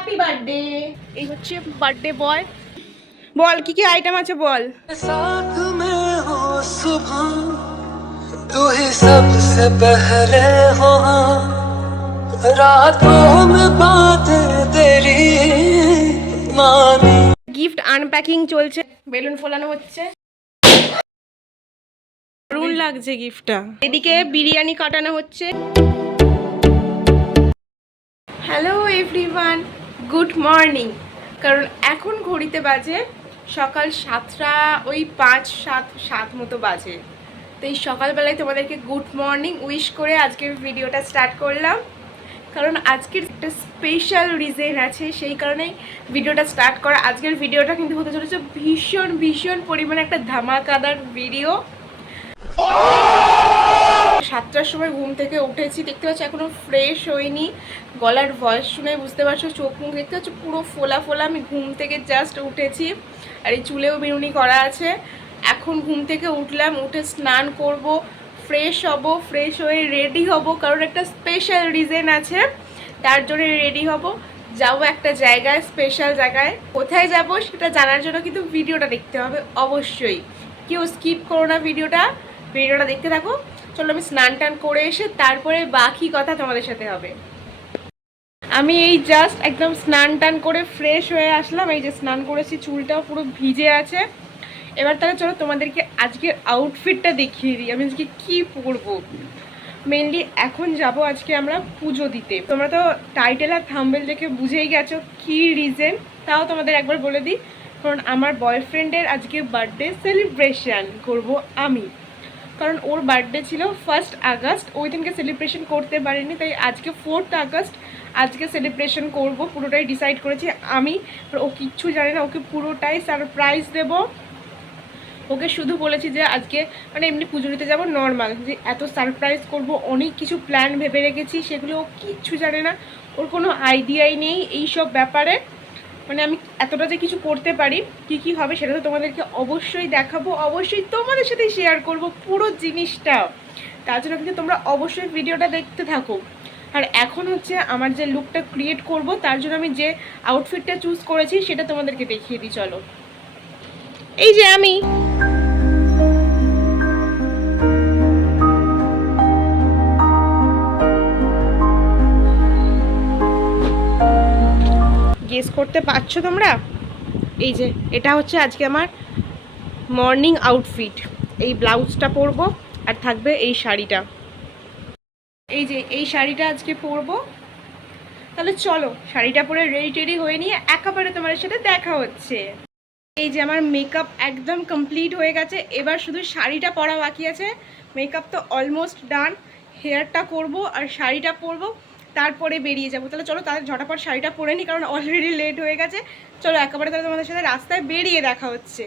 Happy birthday. এই হচ্ছে birthday boy. বল কি কি আইটেম আছে বল। साथ में हो सुबह तू ही सबसे पहले हो रातों में बातें तेरी मानी। গিফট আনপ্যাকিং চলছে, বেলুন ফোলানো হচ্ছে। দারুণ লাগছে গিফটটা। এদিকে বিরিয়ানি কাটানো হচ্ছে। Hello everyone, good morning. কারণ এখন ঘড়িতে বাজে সকাল 7টা, ওই 5-7 মতো বাজে। তো এই সকালবেলায় তোমাদেরকে গুড মর্নিং উইশ করে আজকের ভিডিওটা স্টার্ট করলাম। কারণ আজকের একটা স্পেশাল রিজন আছে, সেই কারণেই ভিডিওটা স্টার্ট করা। আজকের ভিডিওটা কিন্তু হতে চলেছে ভীষণ ভীষণ পরিমাণে একটা ধামাকাদার ভিডিও। 7টার সময় ঘুম থেকে উঠেছি, দেখতে পাচ্ছ এখনো ফ্রেশ হইনি। গলার ভয়েস শুনে বুঝতে পারছো, চোখ মুখ দেখতে পাচ্ছ পুরো ফোলা ফোলা। আমি ঘুম থেকে জাস্ট উঠেছি, আর এই চুলেও বিনুনি করা আছে। এখন ঘুম থেকে উঠলাম, উঠে স্নান করব, ফ্রেশ হব, ফ্রেশ হয়ে রেডি হব। কারণ একটা স্পেশাল রিজন আছে, তার জন্য রেডি হব। যাবো একটা জায়গায়, স্পেশাল জায়গায়। কোথায় যাব সেটা জানার জন্য কিন্তু ভিডিওটা দেখতে হবে অবশ্যই। কেউ স্কিপ করো না ভিডিওটা দেখতে থাকো। চলো আমি স্নান টান করে এসে তারপরে বাকি কথা তোমাদের সাথে হবে। আমি এই জাস্ট একদম স্নান টান করে ফ্রেশ হয়ে আসলাম। এই যে স্নান করেছি, চুলটাও পুরো ভিজে আছে। এবার তাহলে চলো তোমাদেরকে আজকের আউটফিটটা দেখিয়ে দিই, আমি আজকে কী পরবো। মেনলি এখন যাব আজকে আমরা পুজো দিতে। তোমরা তো টাইটেল আর থাম্বনেল দেখে বুঝেই গেছো কি রিজন, তাও তোমাদের একবার বলে দিই। কারণ আমার বয়ফ্রেন্ডের আজকে বার্থডে সেলিব্রেশন করব আমি। কারণ ওর বার্থডে ছিল 1 আগস্ট, ওই দিনকে সেলিব্রেশন করতে পারিনি, তাই আজকে 4 আগস্ট আজকে সেলিব্রেশন করব। পুরোটাই ডিসাইড করেছি আমি। ও কিচ্ছু জানে না, ওকে পুরোটাই সারপ্রাইজ দেব। ওকে শুধু বলেছি যে আজকে মানে এমনি পুজো দিতে যাবো নর্মাল, যে এত সারপ্রাইজ করব, অনেক কিছু প্ল্যান ভেবে রেখেছি, সেগুলো ও কিচ্ছু জানে না। ওর কোনো আইডিয়াই নেই এই সব ব্যাপারে। মানে আমি এতটা যে কিছু করতে পারি, কি কি হবে সেটা তো তোমাদেরকে অবশ্যই দেখাবো, অবশ্যই তোমাদের সাথে শেয়ার করব পুরো জিনিসটা। তার জন্য কিন্তু তোমরা অবশ্যই ভিডিওটা দেখতে থাকো। আর এখন হচ্ছে আমার যে লুকটা ক্রিয়েট করব, তার জন্য আমি যে আউটফিটটা চুজ করেছি সেটা তোমাদেরকে দেখিয়ে দিই। চলো, এই যে আমি গেস করতে পারছো তোমরা, এই যে এটা হচ্ছে আজকে আমার মর্নিং আউটফিট। এই ব্লাউজটা পরবো আর থাকবে এই শাড়িটা। এই যে এই শাড়িটা আজকে পরবো। তাহলে চলো শাড়িটা পরে রেডি টেডি হয়ে নিয়ে একেবারে তোমাদের সাথে দেখা হচ্ছে। এই যে আমার মেকআপ একদম কমপ্লিট হয়ে গেছে, এবার শুধু শাড়িটা পরা বাকি আছে। মেকআপ তো অলমোস্ট ডান, হেয়ারটা করব আর শাড়িটা পরবো, তারপরে বেরিয়ে যাবো। তাহলে চলো তাদের ঝটাপট শাড়িটা পরে নিই, কারণ অলরেডি লেট হয়ে গেছে। চলো একেবারে তাহলে তোমাদের সাথে রাস্তায় বেরিয়ে দেখা হচ্ছে।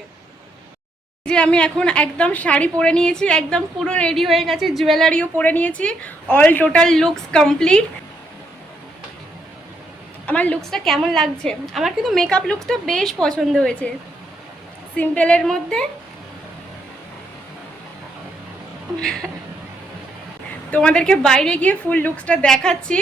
যে আমি এখন একদম শাড়ি পরে নিয়েছি, একদম পুরো রেডি হয়ে গেছে, জুয়েলারিও পরে নিয়েছি, অল টোটাল লুকস কমপ্লিট। আমার লুকসটা কেমন লাগছে? আমার কিন্তু মেকআপ লুকসটা বেশ পছন্দ হয়েছে, সিম্পলের মধ্যে। তোমাদেরকে বাইরে গিয়ে ফুল লুকসটা দেখাচ্ছি।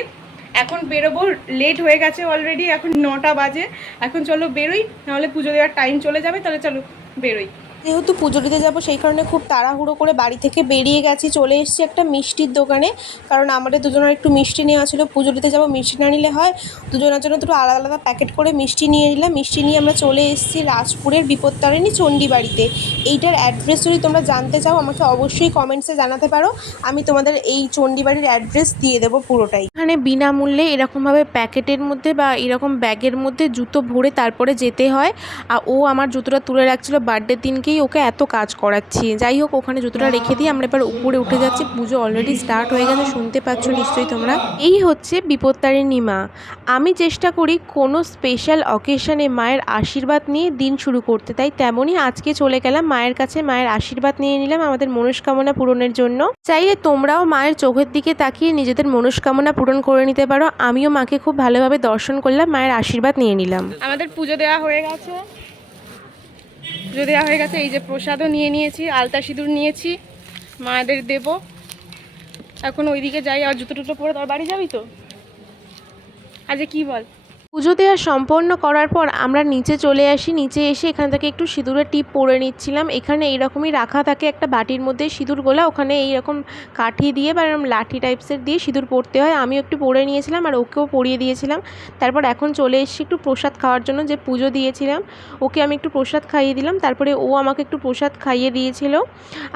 এখন বেরোবো, লেট হয়ে গেছে অলরেডি, এখন 9টা বাজে। এখন চলো বেরোই, নাহলে পুজো দেওয়ার টাইম চলে যাবে। তাহলে চলো বেরোই। যেহেতু পুজো দিতে যাবো সেই কারণে খুব তাড়াহুড়ো করে বাড়ি থেকে বেরিয়ে গেছি। চলে এসেছি একটা মিষ্টির দোকানে, কারণ আমাদের দুজনের একটু মিষ্টি নেওয়া ছিল। পুজো দিতে যাবো, মিষ্টি না নিলে হয়। দুজনের জন্য দুটো আলাদা আলাদা প্যাকেট করে মিষ্টি নিয়ে নিলাম। মিষ্টি নিয়ে আমরা চলে এসেছি রাজপুরের বিপত্তারিণী চণ্ডী বাড়িতে। এইটার অ্যাড্রেস যদি তোমরা জানতে চাও আমাকে অবশ্যই কমেন্টসে জানাতে পারো, আমি তোমাদের এই চণ্ডী বাড়ির অ্যাড্রেস দিয়ে দেবো পুরোটাই। এখানে বিনামূল্যে এরকমভাবে প্যাকেটের মধ্যে বা এরকম ব্যাগের মধ্যে জুতো ভরে তারপরে যেতে হয়। আর ও আমার জুতোটা তুলে রাখছিল বার্থডের দিনকেই, ওকে এত কাজ করাচ্ছি। যাই হোক, ওখানে জুতোটা রেখে দিয়ে আমরা এবার উপরে উঠে যাচ্ছি। পুজো অলরেডি স্টার্ট হয়ে গেছে, শুনতে পাচ্ছ নিশ্চয়ই তোমরা। এই হচ্ছে বিপত্তারিণী মা। আমি চেষ্টা করি কোনো স্পেশাল অকেশনে মায়ের আশীর্বাদ নিয়ে দিন শুরু করতে, তাই তেমনই আজকে চলে গেলাম মায়ের কাছে, মায়ের আশীর্বাদ নিয়ে নিলাম আমাদের মনস্কামনা পূরণের জন্য। চাইলে তোমরাও মায়ের চোখের দিকে তাকিয়ে নিজেদের মনস্কামনা পূরণ করে নিতে পারো। আমিও মাকে খুব ভালোভাবে দর্শন করলাম, মায়ের আশীর্বাদ নিয়ে নিলাম। আমাদের পুজো দেওয়া হয়ে গেছে, এই যে প্রসাদও নিয়ে নিয়েছি, আলতা সিঁদুর নিয়েছি, মায়েদের দেব। এখন ওইদিকে যাই, আর জুতো টুতো পরে তোর বাড়ি যাবি তো? আজকে কি বল? পুজো দেওয়া সম্পন্ন করার পর আমরা নিচে চলে আসি। নিচে এসে এখান থেকে একটু সিঁদুরের টিপ পরে নিচ্ছিলাম। এখানে এইরকমই রাখা থাকে একটা বাটির মধ্যে সিঁদুর গোলা, ওখানে এইরকম কাঠি দিয়ে বা এরকম লাঠি টাইপসের দিয়ে সিঁদুর পরতে হয়। আমিও একটু পরে নিয়েছিলাম আর ওকেও পরিয়ে দিয়েছিলাম। তারপর এখন চলে এসেছি একটু প্রসাদ খাওয়ার জন্য। যে পুজো দিয়েছিলাম ওকে আমি একটু প্রসাদ খাইয়ে দিলাম, তারপরে ও আমাকে একটু প্রসাদ খাইয়ে দিয়েছিল।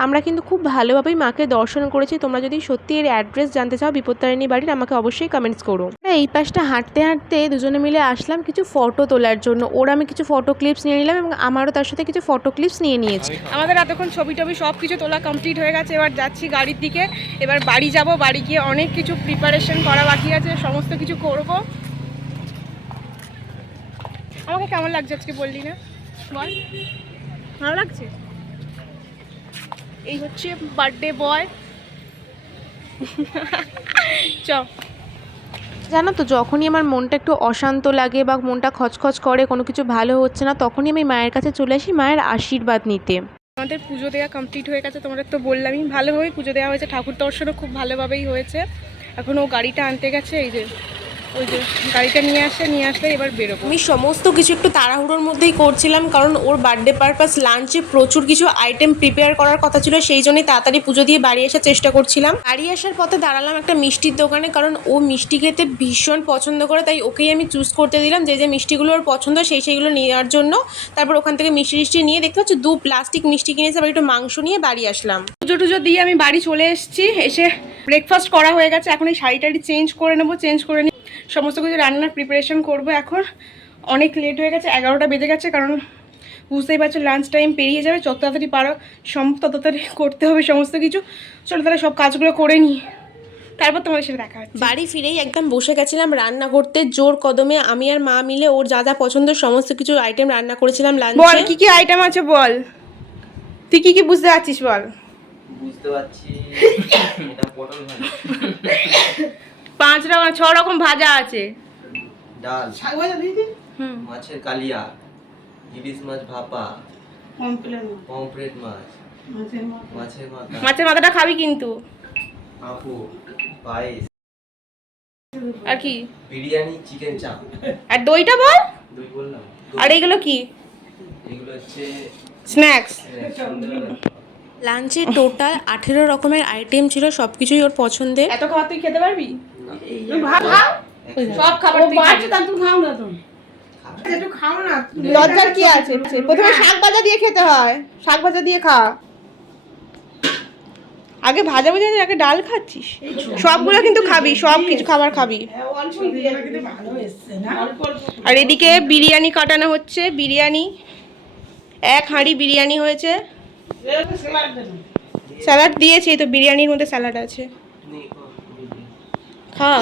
আমরা কিন্তু খুব ভালোভাবেই মাকে দর্শন করেছি। তোমরা যদি সত্যি এর অ্যাড্রেস জানতে চাও বিপত্তারিণী বাড়ির, আমাকে অবশ্যই কমেন্টস করো। এই পাশটা হাঁটতে হাঁটতে দুজনে মিলে আসলাম কিছু ফটো তোলার জন্য। ওর আমি কিছু ফটো ক্লিপস নিয়ে নিলাম এবং আমারও তার সাথে কিছু ফটো ক্লিপস নিয়ে নিয়েছি। আমাদের এতক্ষণ ছবি টবি সব কিছু তোলা কমপ্লিট হয়ে গেছে। এবার যাচ্ছি গাড়ির দিকে। এবার বাড়ি যাব, বাড়ি গিয়ে অনেক কিছু প্রিপারেশন করা বাকি আছে, সমস্ত কিছু করব। আমাকে কেমন লাগছে আজকে বললি না, বল? ভালো লাগছে? এই হচ্ছে বার্থডে বয়। চ। জানো তো, যখনই আমার মনটা একটু অশান্ত লাগে বা মনটা খচখচ করে, কোনো কিছু ভালো হচ্ছে না, তখনই আমি মায়ের কাছে চলে আসি মায়ের আশীর্বাদ নিতে। আমাদের পুজো দেওয়া কমপ্লিট হয়ে গেছে, তোমাদের তো বললামই। ভালোভাবেই পুজো দেওয়া হয়েছে, ঠাকুর দর্শনও খুব ভালোভাবেই হয়েছে। এখন ও গাড়িটা আনতে গেছে, এই যে ওই যে গাড়িটা নিয়ে আসলে এবার বেরোবো। আমি সমস্ত কিছু একটু তাড়াহুড়োর মধ্যেই করছিলাম, কারণ ওর বার্থডে পারপাস লাঞ্চে প্রচুর কিছু আইটেম প্রিপেয়ার করার কথা ছিল, সেই জন্যই তাড়াতাড়ি পুজো দিয়ে বাড়ি আসার চেষ্টা করছিলাম। বাড়ি আসার পথে দাঁড়ালাম একটা মিষ্টির দোকানে, কারণ ও মিষ্টি খেতে ভীষণ পছন্দ করে, তাই ওকেই আমি চুজ করতে দিলাম যে যে মিষ্টিগুলো ওর পছন্দ সেইগুলো নেওয়ার জন্য। তারপর ওখান থেকে মিষ্টি নিয়ে দেখতে পাচ্ছি 2 প্লাস্টিক মিষ্টি কিনেছে, আবার একটু মাংস নিয়ে বাড়ি আসলাম। পুজো দিয়ে আমি বাড়ি চলে এসেছি। এসে ব্রেকফাস্ট করা হয়ে গেছে, এখন এই শাড়িটারি চেঞ্জ করে নেবো। চেঞ্জ করে নিয়ে সমস্ত কিছু রান্নার প্রিপারেশন করবো। এখন অনেক লেট হয়ে গেছে, 11টা বেজে গেছে, কারণ বুঝতেই পারছো লাঞ্চ টাইম পেরিয়ে যাবে। যত তাড়াতাড়ি পারো তত তাড়াতাড়ি করতে হবে সমস্ত কিছু। চলো তাহলে সব কাজগুলো করে নিই, তারপর তোমাদের সাথে দেখা হচ্ছে। বাড়ি ফিরেই একদম বসে গেছিলাম রান্না করতে জোর কদমে। আমি আর মা মিলে ওর যা যা পছন্দ সমস্ত কিছু আইটেম রান্না করেছিলাম লাঞ্চে। বল কি কি আইটেম আছে, বল তুই কি কি বুঝতে পারছিস, বল। বুঝতে পারছি এটা পটল ভাজা, 5 রকম 6 রকম ভাজা আছে, ডাল, শাক ভাজা দিয়ে দিন, মাছের কালিয়া, ইলিশ মাছ ভাপা, পমফ্রেট মাছ, মাছের মাথাটা খাবি কিন্তু, আপু পায়েস, আর কি বিরিয়ানি, চিকেন চাপ, আর দইটা বল। দই বললাম। আর এইগুলো কি? এগুলো হচ্ছে স্ন্যাক্স। লাঞ্চে টোটাল 18 রকমের আইটেম ছিল, সব কিছুই ওর পছন্দের। এত খাবার তুই খেতে পারবি? সব খাবার তুই খাবি। তুই খাও না, তুমি একটু খাও না। লজ্জার কি আছে? প্রথমে শাক ভাজা দিয়ে খেতে হয়, শাক ভাজা দিয়ে খা। আগে ভাজা ভাজা, আগে ডাল খাচ্ছিস। সবগুলো কিন্তু খাবি, সব কিছু খাবার খাবি। অল্প দিয়ে কিন্তু ভালো এসছে না, অল্প অল্প। আর এদিকে বিরিয়ানি কাটানো হচ্ছে, বিরিয়ানি 1 হাঁড়ি বিরিয়ানি হয়েছে। স্যালাড দিয়েছি, তো বিরিয়ানির মধ্যে স্যালাড আছে, খা।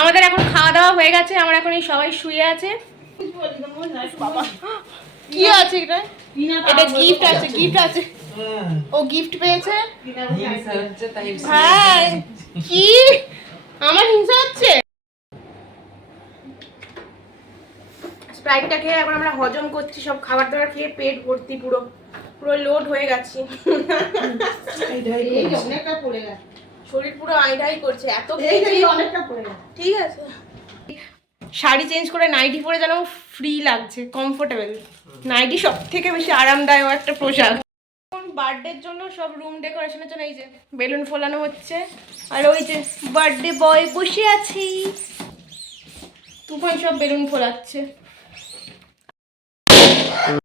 আমাদের এখন খাওয়া দাওয়া হয়ে গেছে, আমরা এখন এই সবাই শুয়ে আছে। কি আছে এটা? এটা গিফট আছে, গিফট আছে। ও গিফট পেয়েছে। হ্যাঁ, কি আমার হিংসা হচ্ছে। স্প্রাইটটা খেয়ে এখন আমরা হজম করছি, সব খাবার দাবার খেয়ে পেট ভর্তি, পুরো পুরো লোড হয়ে গেছি। অনেকটা পড়ে গেছে, শরীর পুরো আইডাই করছে, এত অনেকটা পড়ে গেছে। ঠিক আছে। শাড়ি চেঞ্জ করে নাইটি পরে যেন ফ্রি লাগছে, কমফোর্টেবল। নাইটি সব থেকে বেশি আরামদায়ক একটা পোশাক। বার্থডের জন্য সব রুম ডেকোরেশনের জন্য এই যে বেলুন ফোলানো হচ্ছে, আর ওই যে বার্থডে বয় বসে আছি, তুফান সব বেলুন ফোলাচ্ছে।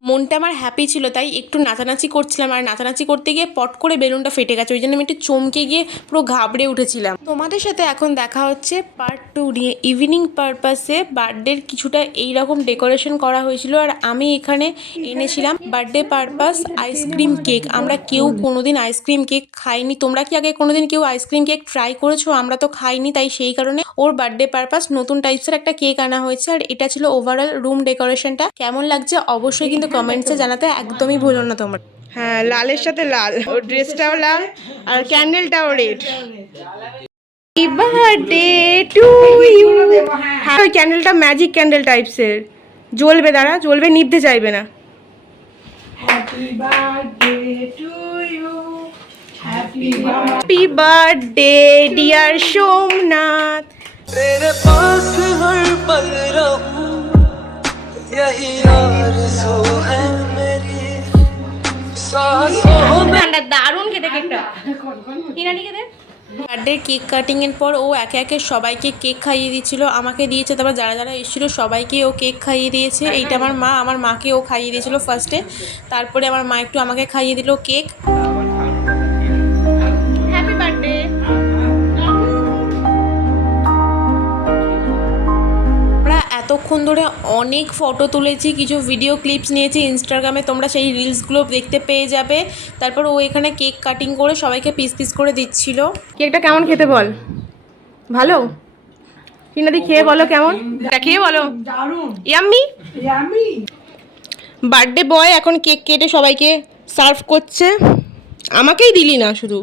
মনটা আমার হ্যাপি ছিল, তাই একটু নাচানাচি করছিলাম, আর নাচানাচি করতে গিয়ে পট করে বেলুনটা ফেটে গেছে, ওই জন্য আমি একটু চমকে গিয়ে পুরো ঘাবড়ে উঠেছিলাম। তোমাদের সাথে এখন দেখা হচ্ছে পার্ট 2 নিয়ে। ইভিনিং পারপাসে বার্থডের কিছুটা এইরকম ডেকোরেশন করা হয়েছিল, আর আমি এখানে এনেছিলাম বার্থডে পারপাস আইসক্রিম কেক। আমরা কেউ কোনোদিন আইসক্রিম কেক খাইনি। তোমরা কি আগে কোনোদিন কেউ আইসক্রিম কেক ট্রাই করেছো? আমরা তো খাইনি, তাই সেই কারণে ওর বার্থডে পারপাস নতুন টাইপসের একটা কেক আনা হয়েছে। আর এটা ছিল ওভারঅল রুম ডেকোরেশনটা। কেমন লাগছে অবশ্যই কিন্তু কমেন্টসে জানাতে একদমই ভুলো না তোমরা। হ্যাঁ, লালের সাথে লাল, ওর ড্রেসটাও লাল আর ক্যান্ডেলটাও red. Happy birthday to you. হ্যাঁ, ওই ক্যান্ডেলটা ম্যাজিক ক্যান্ডেল টাইপসের, জ্বলবে, দাঁড়া জ্বলবে, নিভতে চাইবে না। Happy birthday to you, happy happy birthday dear Somnath. तेरे पास हर पल रहूं यही आरज़ू है मेरी सांसों में ঠান্ডা দারুণ খেতে কেকটা। কিনানি খেতে বার্থডে কেক কাটিংয়ের পর ও একে একে সবাইকে কেক খাইয়ে দিচ্ছিল, আমাকে দিয়েছে, তারপর যারা যারা এসেছিলো সবাইকে ও কেক খাইয়ে দিয়েছে। এইটা আমার মাকে ও খাইয়ে দিয়েছিল ফার্স্টে, তারপরে আমার মা একটু আমাকে খাইয়ে দিল কেক। Happy birthday. আমরা এতক্ষণ ধরে অনেক ফটো তুলেছি, কিছু ভিডিও ক্লিপস নিয়েছি ইনস্টাগ্রামে, তোমরা সেই রিলসগুলো দেখতে পেয়ে যাবে। তারপর ও এখানে কেক কাটিং করে সবাইকে পিস পিস করে দিচ্ছিল। কেকটা কেমন খেতে বল? ভালো? কিনাদি খেয়ে বলো কেমন, খেয়ে বলো। দারুণ ইয়াম্মি। ইয়ামি। বার্থডে বয় এখন কেক কেটে সবাইকে সার্ভ করছে। আমাকেই দিলি না, শুধু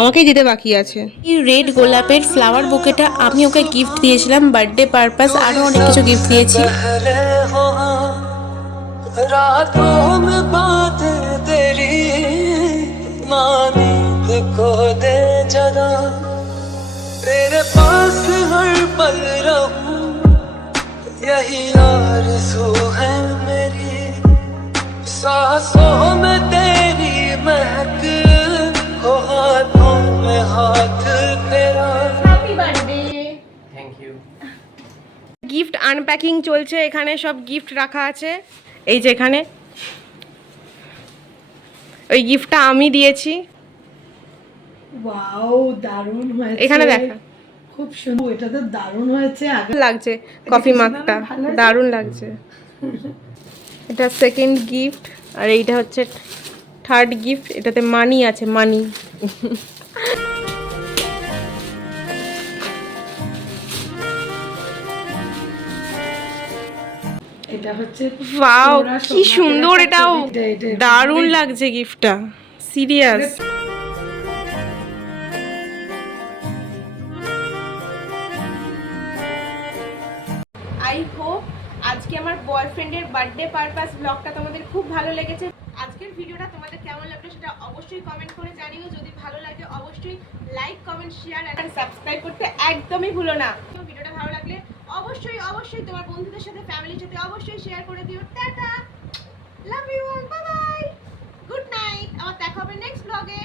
আমাকেই দিতে বাকি আছে। এই রেড গোলাপের ফ্লাওয়ার বুকেটা আমি ওকে গিফট দিয়েছিলাম বার্থডে পারপাস, আরও অনেক কিছু গিফট দিয়েছি। पहले हो हाँ, रातों में बातें तेरी ना नींद को दे जरा तेरे पास हर पल रहूं यही आरज़ू है मेरी सांसों में तेरी महक हो हाथों में हाथ तेरा happy birthday. Thank you. Gift unpacking চলছে, এখানে সব গিফট রাখা আছে। এই যে এখানে ওই গিফটটা আমি দিয়েছি, ওয়াও দারুণ হয়েছে। এখানে দেখা খুব সুন্দর, এটা তো দারুণ হয়েছে। আগে লাগছে কফি মাগটা, ভালো আছে? দারুণ লাগছে। এটা সেকেন্ড গিফট, আর এইটা হচ্ছে থার্ড গিফট। এটাতে মানি আছে, মানি। এটা হচ্ছে ওয়াও তোরা কি সোনাকে সুন্দর, একটা এটাও ছবি, এটা- দারুণ লাগছে গিফটটা, সিরিয়াস। আই হোপ আজকে আমার বয়ফ্রেন্ডের বার্থডে পারপাস ব্লগটা তোমাদের খুব ভালো লেগেছে। আজকের ভিডিওটা তোমাদের কেমন লাগলো সেটা অবশ্যই কমেন্ট করে জানিও। যদি ভালো লাগে অবশ্যই লাইক, কমেন্ট, শেয়ার আর সাবস্ক্রাইব করতে একদমই ভুলো না। ভিডিওটা ভালো লাগলে অবশ্যই অবশ্যই তোমার বন্ধুদের সাথে, ফ্যামিলির সাথে অবশ্যই শেয়ার করে দিও। Tata, love you, bye bye, good night. আবার দেখা হবে নেক্সট ব্লগে।